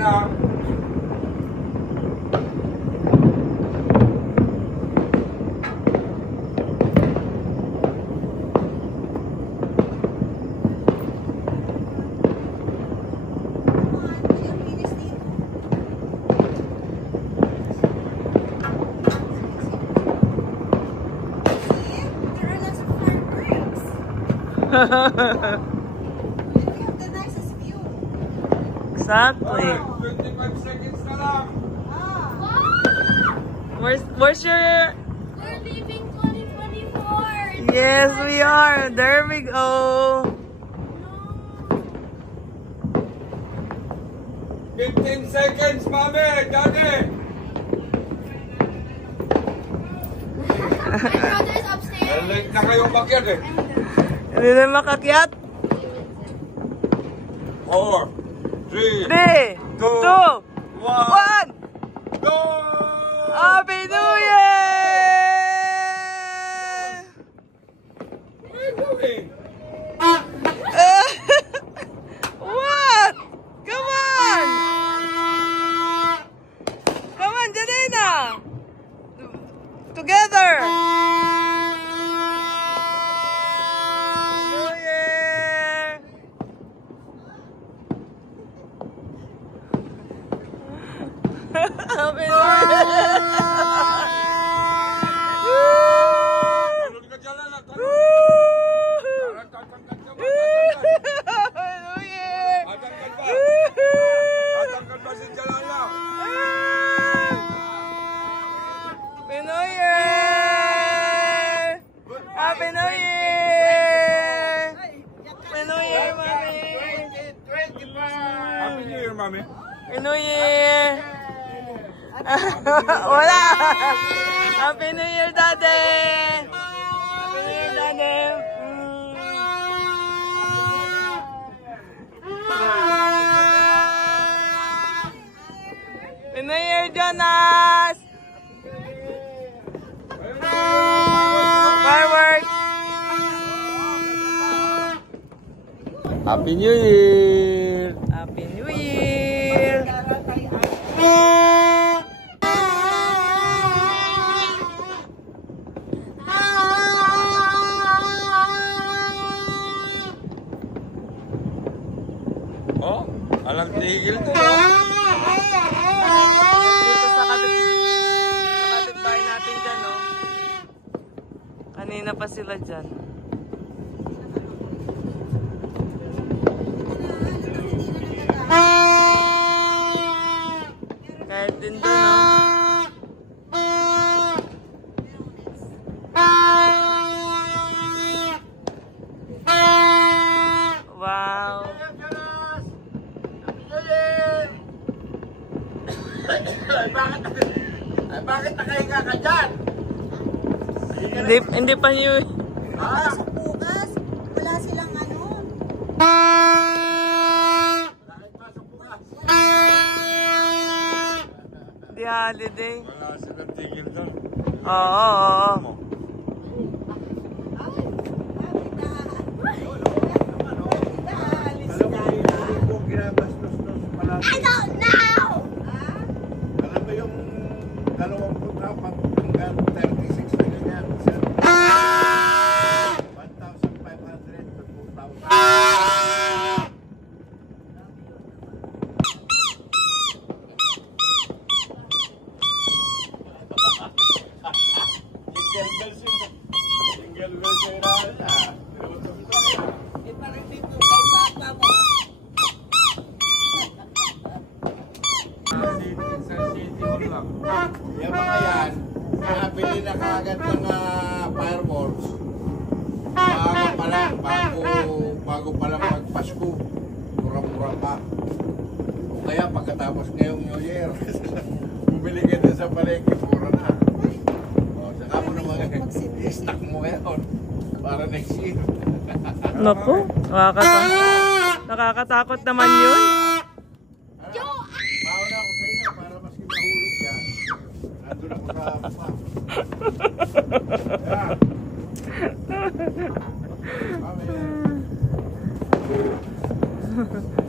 lang. We have the nicest view. Exactly. 25 seconds na lang. Where's your... We're leaving 2024. Yes, we are. There we go. 15 seconds, mami, daddy. My brother's upstairs. Late na kayong makyat eh. Hindi na makakyat. 4, 3, 3, 2, 1. 1, go! Happy New Year! What are you doing? What? Come on! Come on, Janina! Together! New Year! Happy New Year! Tulog ka dyan lang. Happy New Year! Tatangkad ba? Tatangkad ba si Jalala? Happy New Year! Happy New Year! Happy New Year, Mami! Happy New Year, mami. Happy New Year! Wala! Happy New Year, Daddy! Happy New Year, Daddy! Happy New Year, Jonas! Fireworks! Happy New Year! Happy New Year! Oh, alang tigil to. Dito sa kapitbahay natin dyan, no? Kanina pa sila dyan. Kahit din doon, no? Wow! Bakit nakahinga ka dyan? Hindi pa New Year. Pasok bukas. Wala silang ano. Hindi holiday. Wala silang tigil doon. Oo, oo. I don't know! Alam mo yung 20 na hanggang 36 na ganyan, sir? 1,500 to 2,000. Jingle bells yun. Jingle bells yun na. Parang dito kay papa mo. Sa City Hall lang. Yung mga yan, nakabili na kaagad ng fireworks. Bago pa lang, bago pa lang magpasko. Mura-mura pa. O kaya pagkatapos ngayong New Year, bumili ka din sa palengke, mura na. O, saka mo naman i-stock mo ngayon para next year. Naku, nakakatakot naman yun. Mauna ako sa inyo para maski mahulog yan. Nandun ako sa mukha. Yeah. Amen.